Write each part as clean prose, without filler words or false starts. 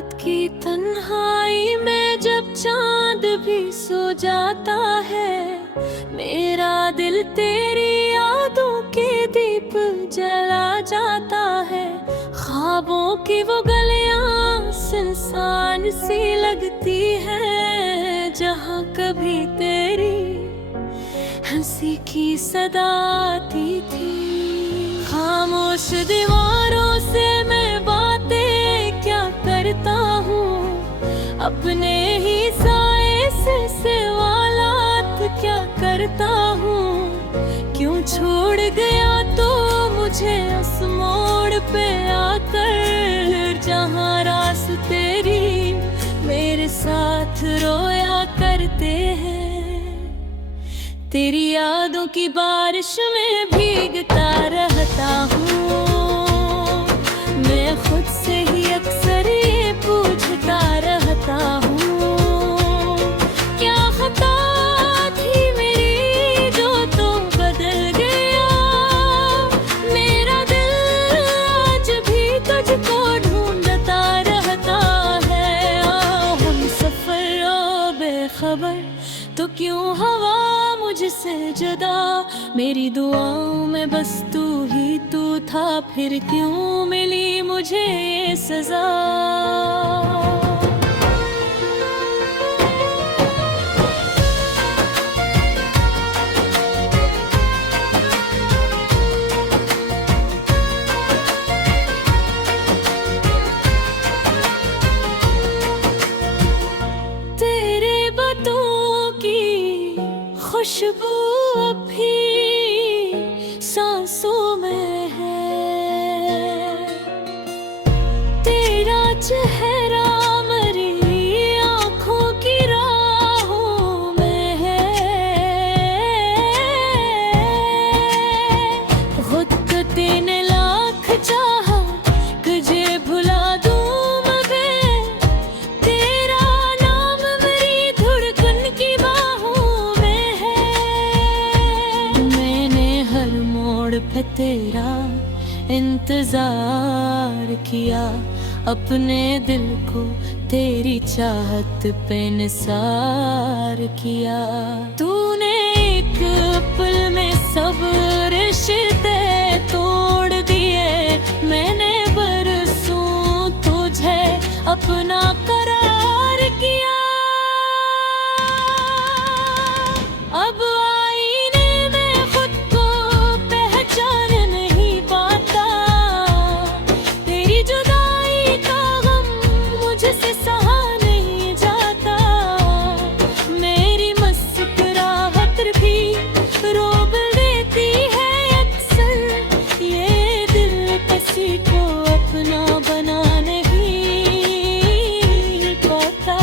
रात की तन्हाई में जब चांद भी सो जाता है, मेरा दिल तेरी यादों के दीप जला जाता है। ख्वाबों की वो गलियां सुनसान सी लगती है, जहाँ कभी तेरी हंसी की सदा आती थी। खामोश दीवारों से मैं बातें क्या करता हूँ, अपने ही साए से सवालात क्या करता हूँ। क्यों छोड़ गया तो मुझे उस मोड़ पे आकर, जहाँ रास तेरी मेरे साथ रोया करते हैं। तेरी यादों की बारिश में भीगता रहता हूँ, मैं खुद से ही अक्सर ये पूछता रहता हूँ, क्या खता थी मेरी जो तो बदल गया। मेरा दिल आज भी तुझको ढूंढता रहता है। हम सफर ओ बेखबर, तो क्यों हवा मुझसे जुदा। मेरी दुआओं में बस तू ही तू था, फिर क्यों मिली मुझे ये सजा। तेरे बातों की खुशबू अभी सांसों में है, तेरा चेहरा मेरी आँखों की राहों में है। खुद को 3 लाख चाहा तुझे भुला दूं मगर, तेरा नाम मेरी धड़कन की बाहों में है। मैंने हर मोड़ पे तेरा इंतजार किया, अपने दिल को तेरी चाहत पे निसार किया। तूने एक पल में सब रिश्ते तोड़ दिए, मैंने बरसों तुझे अपना करार किया। अब आईने में खुद को पहचान नहीं पाता, तेरी जुदाई का गम मुझसे सहा नहीं जाता। मेरी मुस्कुराहट भी रोक देती है अक्सर, ये दिल किसी को अपना बना नहीं पाता।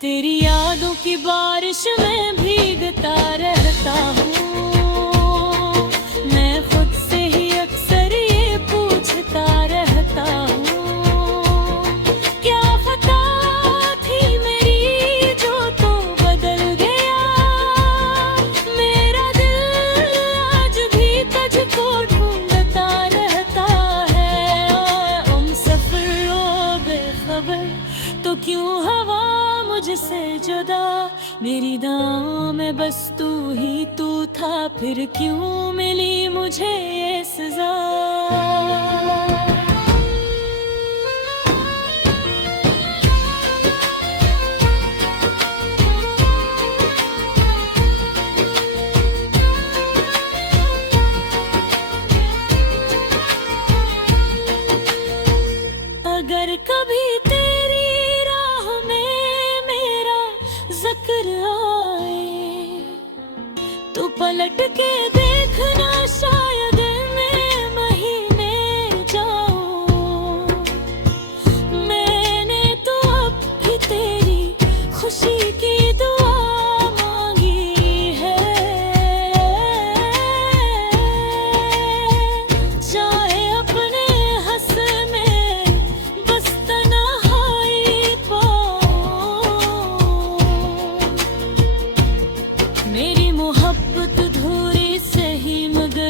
तेरी यादों की बारिश में भीगता रहता हूँ, मैं खुद से ही अक्सर ये पूछता रहता हूँ, क्या खता थी मेरी जो तो बदल गया। मेरा दिल आज भी तुझको ढूंढता रहता है। हम सफर ओ बेखबर, तो क्यों हवा मुझसे जुदा। मेरी दाओं में बस तू ही तू था, फिर क्यों मिली मुझे ये सजा। अगर कभी तेरी राह में मेरा जिक्र आए, तो पलट के देखना, शायद मैं महीने जाऊं। मैंने तो अब भी तेरी खुशी की दुआ मांगी है, चाहे अपने हंस में बस तन्हाई पाऊं। मेरी मोहब्बत धूरी से ही मगर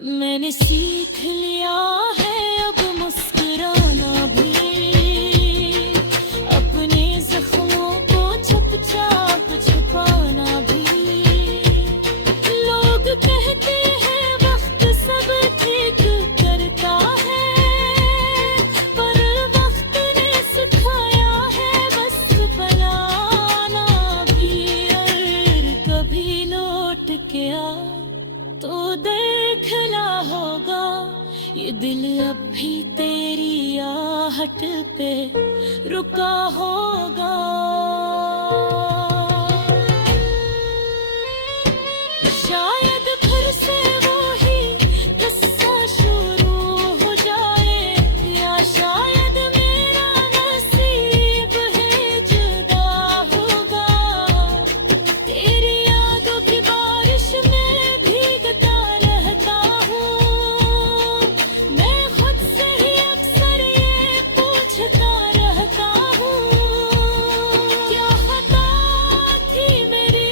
मैंने सीख लिया है अब मुस्कुराना भी, अपने जख्मों को चुपचाप छुपाना भी। लोग कहते हैं वक्त सब ठीक करता है, पर वक्त ने सिखाया है बस बनाना भी। और कभी लौट के आ तो देखना होगा, ये दिल अब भी तेरी आहट पे रुका होगा। शायद फिर से वही किस्सा शुरू हो जाए, या शायद मेरा नसीब है जुदा होगा। तेरी यादों की बारिश में भीगता रहता हूँ, मैं खुद से ही अक्सर ये पूछता रहता हूँ, क्या खता थी मेरी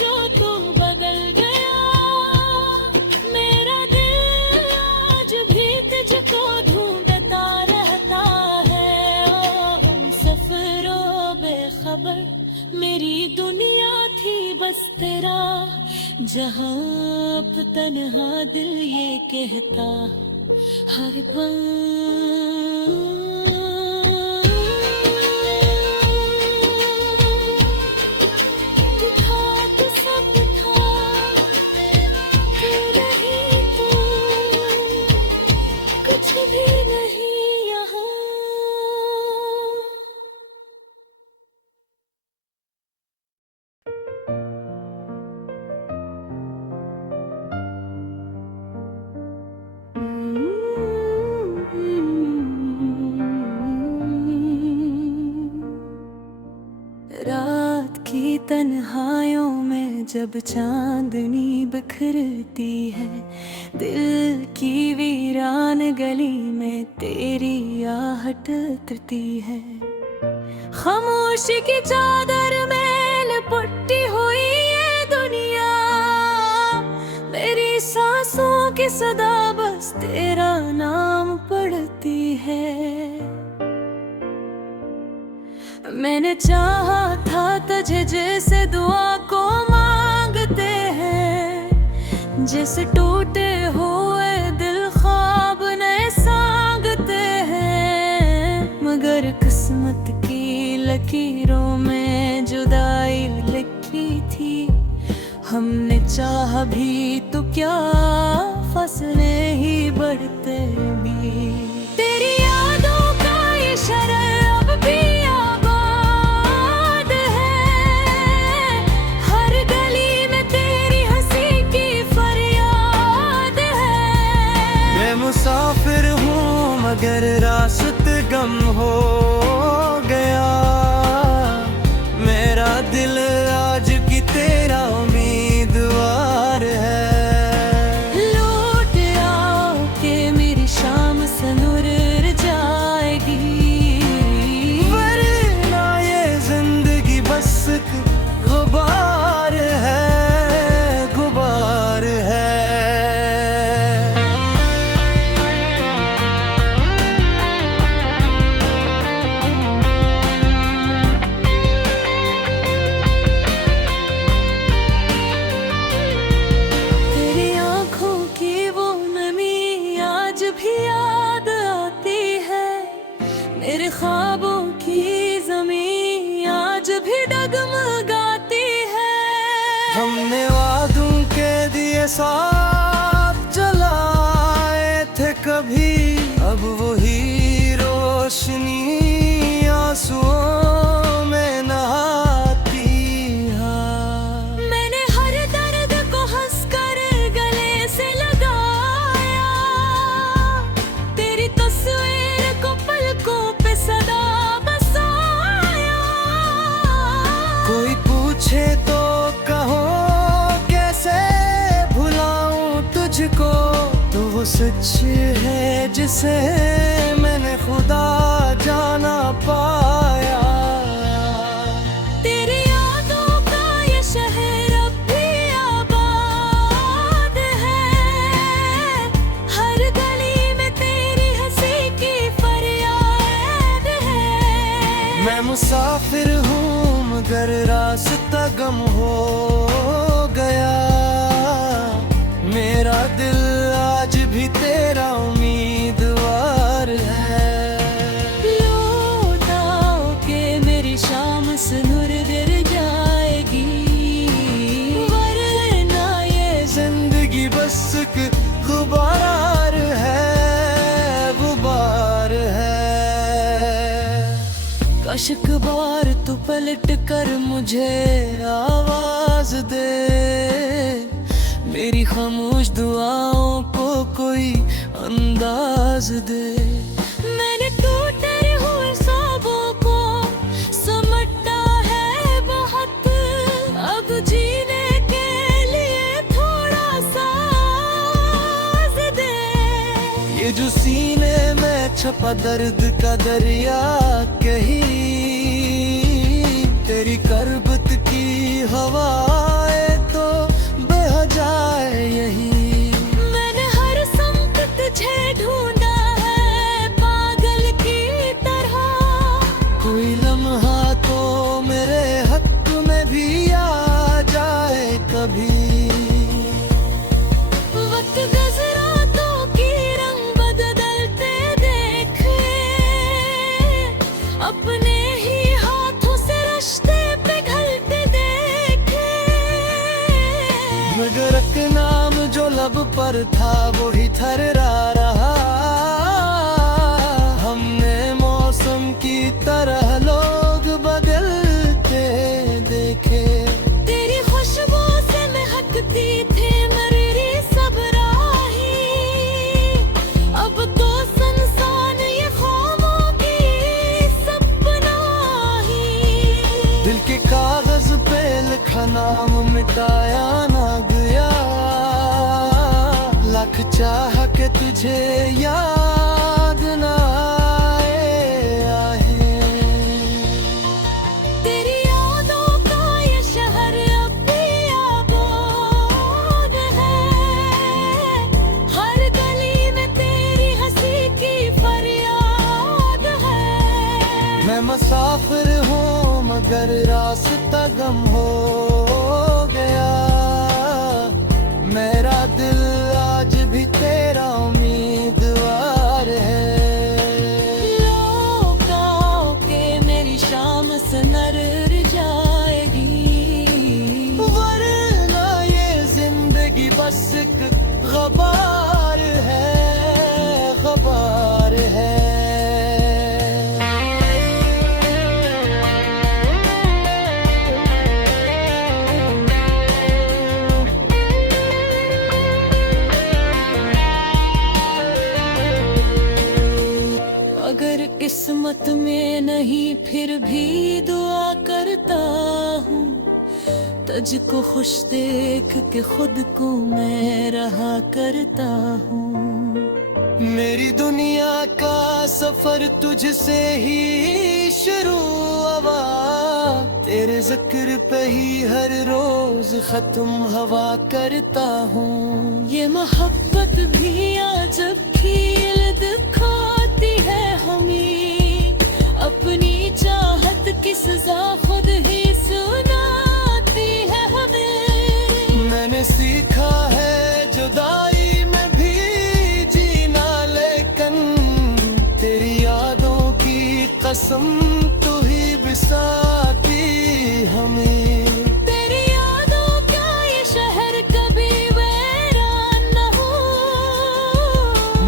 जो तू बदल गया। मेरा दिल आज भी तुझको ढूंढता रहता है। ओ हमसफरो बेखबर, मेरी दुनिया थी बस तेरा जहां अब तन्हा दिल ये कहता हर पल। था तो सब था, तू नहीं तू, कुछ भी नहीं यहाँ। रात की तन्हाइयों में जब चांदनी बिखरती है, दिल की वीरान गली में तेरी आहट उतरती है। खामोशी की चादर में लिपटी हुई ये दुनिया, मेरी सांसों की सदा बस तेरा नाम पढ़ती है। मैंने चाहा था तुझे जैसे दुआ को मांगते हैं, जैसे टूटे हुए दिल ख्वाब नए सांगते हैं। मगर किस्मत की लकीरों में जुदाई लिखी थी, हमने चाहा भी तो क्या फसले ही बढ़ते भी। तेरी यादों का ये शरर अब भी मुसाफिर हूँ मगर रास्ते गम हो गया। मेरा दिल आज की तेरा उम्मीदवार है। लौट आओ के मेरी शाम सनूर जाएगी, वरना ये जिंदगी बस गुबार है, गुबार है। मेरे ख्वाबों की ज़मीं आज भी डगमगाती है। हमने वादों के दिए साथ जलाए थे कभी, अब वही रोशनी आंसुओं में नहाती है। मैंने हर दर्द को हंसकर गले से लगाया, तेरी तस्वीर को पलकों पे सदा बसाया। कोई पूछे तो कहो कैसे भुलाऊं तुझको, तो वो सच है जिसे मैंने खुदा जाना पाया। तेरी यादों का ये शहर अब भी आबाद है, मुसाफिर हूँ मगर रास्ता गम हो गया। मेरा दिल आज भी तेरा उम्मीदवार है। लौटाओ के मेरी शाम सुनूर गिर जाएगी, वरना ये जिंदगी बस एक गुबार है, गुबार है। कशक बार तू पलट कर मुझे आवाज दे, मेरी खामोश दुआओं को कोई अंदाज दे। मैंने टूटे हुए ख्वाबों को समेटा है बहुत, अब जीने के लिए थोड़ा सांस दे। ये जो सीने में छपा दर्द का दरिया कहीं तेरी करबत की हवाएं तो बह जाए यही। मैंने हर संग तुझे ढूंढा है पागल की तरह, कोई लम्हा तो मेरे हक में भी आ जाए कभी। वक्त गुजरातों की रंग बदलते देखे, अपने ही हाथों से रिश्ते पिघलते देखे। मगर एक नाम जो लब पर था वही थर्रा रहा। हमने मौसम की तरह लोग बदलते देखे। तेरी खुशबू से महकती थी मेरी सब राहें, अब तो संसान ये ख्वाबों की सपना ही। दिल के कागज पे लिखा नाम मिटाया ना गया, लाख चाह के तुझे याद ना आए। तेरी यादों का ये शहर अब भी आबाद है, हर गली में तेरी हंसी की फरियाद है। मैं मुसाफिर हूँ मगर रास्ता गम हो गया। मेरा दिल आज भी तेरा उम्मीदवार है। लौटाओ के मेरी शाम सुनर जाएगी, वरना ये जिंदगी बस एक गबार है, गबार है। अगर किस्मत में नहीं फिर भी दुआ करता हूँ, तुझको खुश देख के खुद को मैं रहा करता हूँ। मेरी दुनिया का सफर तुझसे ही शुरू हुआ, तेरे जिक्र पे ही हर रोज खत्म हवा करता हूँ। ये मोहब्बत भी अजब खील दिखाती है हमें, अपनी चाहत की सजा खुद ही सुनाती है हमें। मैंने सीखा है जुदाई में भी जीना, लेकिन तेरी यादों की कसम तू ही बिसाती हमें। तेरी यादों का ये शहर कभी वीरान न हो,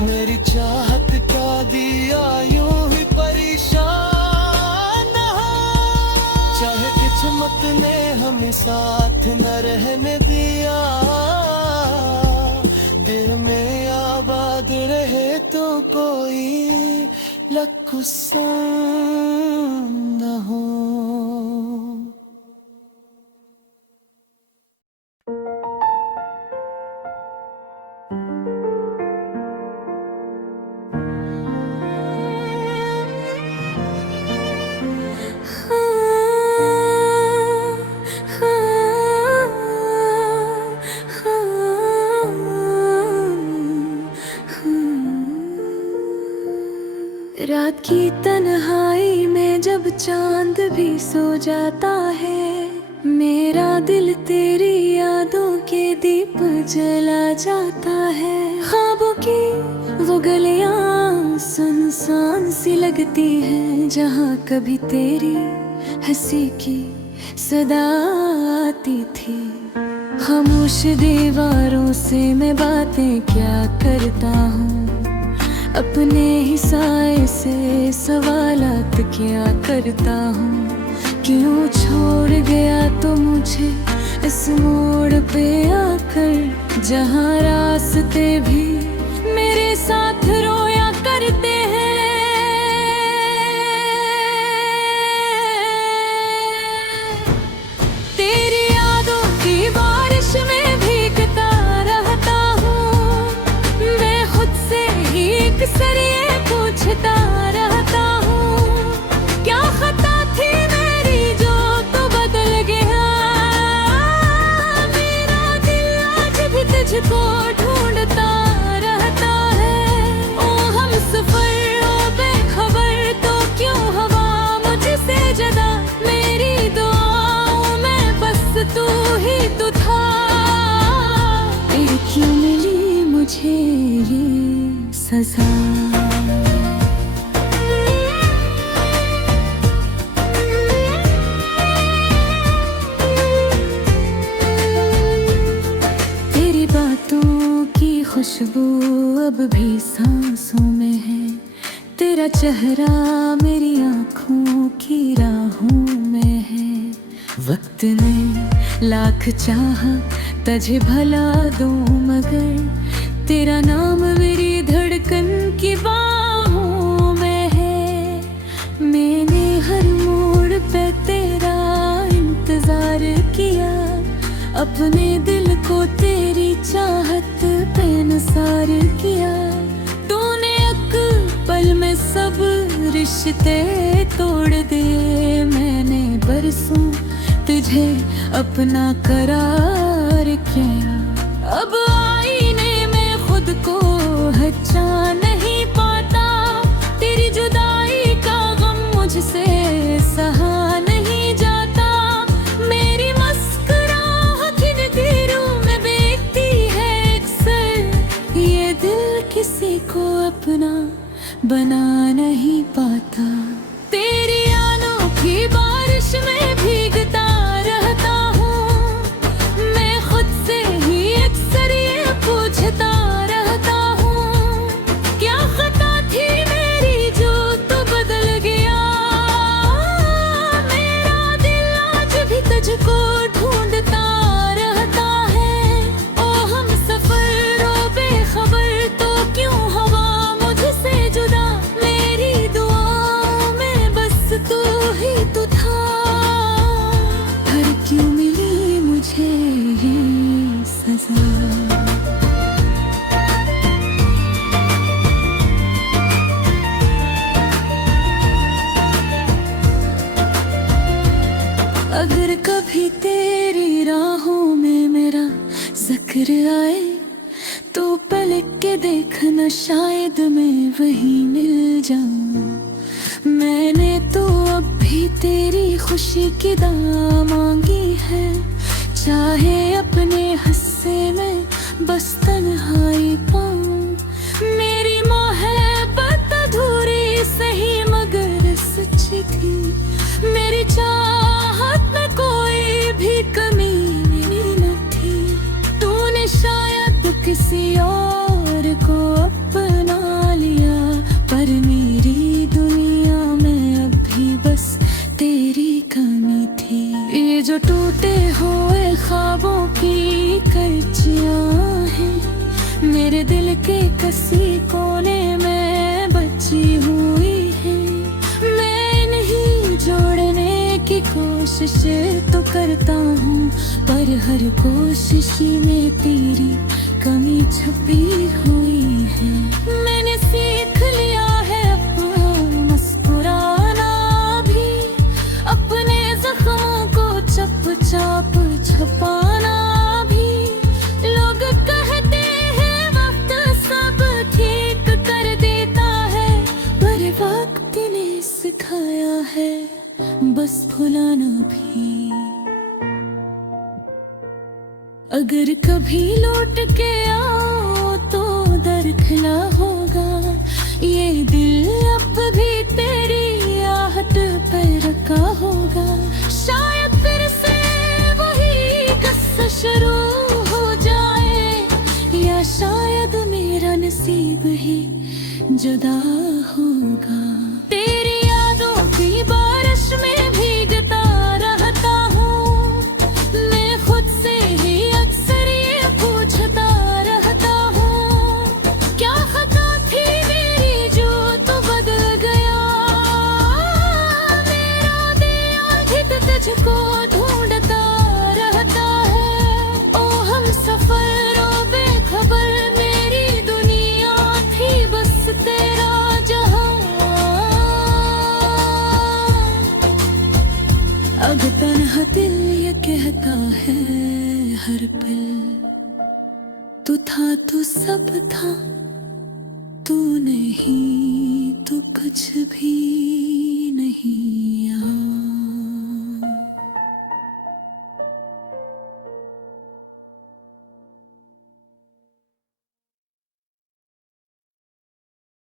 मेरी चाहत का दिया यूं ही परेशान न हो। चाहे किस्मत ने हमें साथ न रहने दिया, दिल में आबाद रहे तो कोई लकुसन न हो। रात की तन्हाई में जब चांद भी सो जाता है, मेरा दिल तेरी यादों के दीप जला जाता है। ख्वाबों की वो गलियां सुनसान सी लगती हैं, जहाँ कभी तेरी हंसी की सदा आती थी। खामोश दीवारों से मैं बातें क्या करता हूँ, अपने ही साए से सवालात क्या करता हूँ। क्यों छोड़ गया तो मुझे इस मोड़ पे आकर, जहाँ रास्ते भी मेरे साथ रोया करते हैं। तेरी यादों की बारिश में भीगता रहता हूँ, मैं खुद से ही अक्सर ये पूछता रहता हूँ, क्या खता थी मेरी जो तो बदल गया। मेरा दिल आज भी तुझको ढूंढता रहता है। ओ हम सफर ओ बेखबर, तो क्यों हवा मुझसे जदा। मेरी दुआओं में बस तू ही तो था, फिर क्यों मिली मुझे ये सजा। तेरी बातों की खुशबू अब भी सांसों में है, तेरा चेहरा मेरी आँखों की राहों में है। वक्त ने लाख चाहा तुझे भला दूं, मगर तेरा नाम मेरी धड़कन की बाहों में है। मैंने हर मोड़ पे तेरा इंतजार किया, अपने दिल को तेरी चाहत पे निसार किया। तूने एक पल में सब रिश्ते तोड़ दिए, मैंने बरसों तुझे अपना करार किया। अब आईने में खुद को अच्छा नहीं पाता, तेरी जुदाई का गम मुझसे सहा नहीं जाता। मेरी मुस्कुराहट इन तीरों में बेचती है अक्सर, ये दिल किसी को अपना बना नहीं पाता। तेरी यादों की बारिश में भीगता रहता हूँ, मैं खुद से ही अक्सर ये पूछता रहता हूँ, क्या खता थी मेरी जो तो बदल गया। मेरा दिल आज भी तुझको ढूंढता रहता है। ओ हम सफर ओ बेखबर, तो क्यों हवा मुझसे जुदा। मेरी दुआओं में बस तू ही तो था, हर क्यों मिली मुझे ये सजा। अगर कभी तेरी राहों में मेरा जिक्र आए, तो पलट के देखना शायद मैं वहीं मिल जाऊं। मैंने तो अब भी तेरी खुशी की दुआ मांगी है, चाहे अपने हिस्से में बस तन्हाई पाऊं। मेरी मोहब्बत अधूरी सही मगर सच्ची थी, मेरी चाहत में कोई भी कमी न थी। तूने शायद किसी और को अपना लिया, पर मेरी दुनिया में अब भी बस तेरी कमी थी। ये जो टूटे हुए ख्वाबों की कच्चियां हैं, मेरे दिल के किसी कोने में बची हुई है। मैं नहीं जोड़ने की कोशिश तो करता हूँ, पर हर कोशिश में तेरी कमी छुपी हुई है। मैंने सीख लिया है अपना मुस्कुराना भी, अपने जख्मों को चुपचाप छुपाना भी। लोग कहते हैं वक्त सब ठीक कर देता है, पर वक्त अगर कभी लौट के आओ तो दर खिला होगा, ये दिल अब भी तेरी आहट पे रखा होगा। शायद फिर से वही किस्सा शुरू हो जाए, या शायद मेरा नसीब ही जुदा होगा। तेरी यादों की बारिश में भीगता रहता हूँ, मैं खुद से ही अक्सर ये पूछता रहता हूँ, क्या खता थी मेरी जो तू बदल गया। मेरा दिल भी तो तुझको ढूंढता रहता है। ओ हम सफर ओ बेखबर, मेरी दुनिया थी बस तेरा जहां। अब तन्हा दिल ये कहता है हर पल, तू था तो सब था, तू नहीं तो कुछ भी।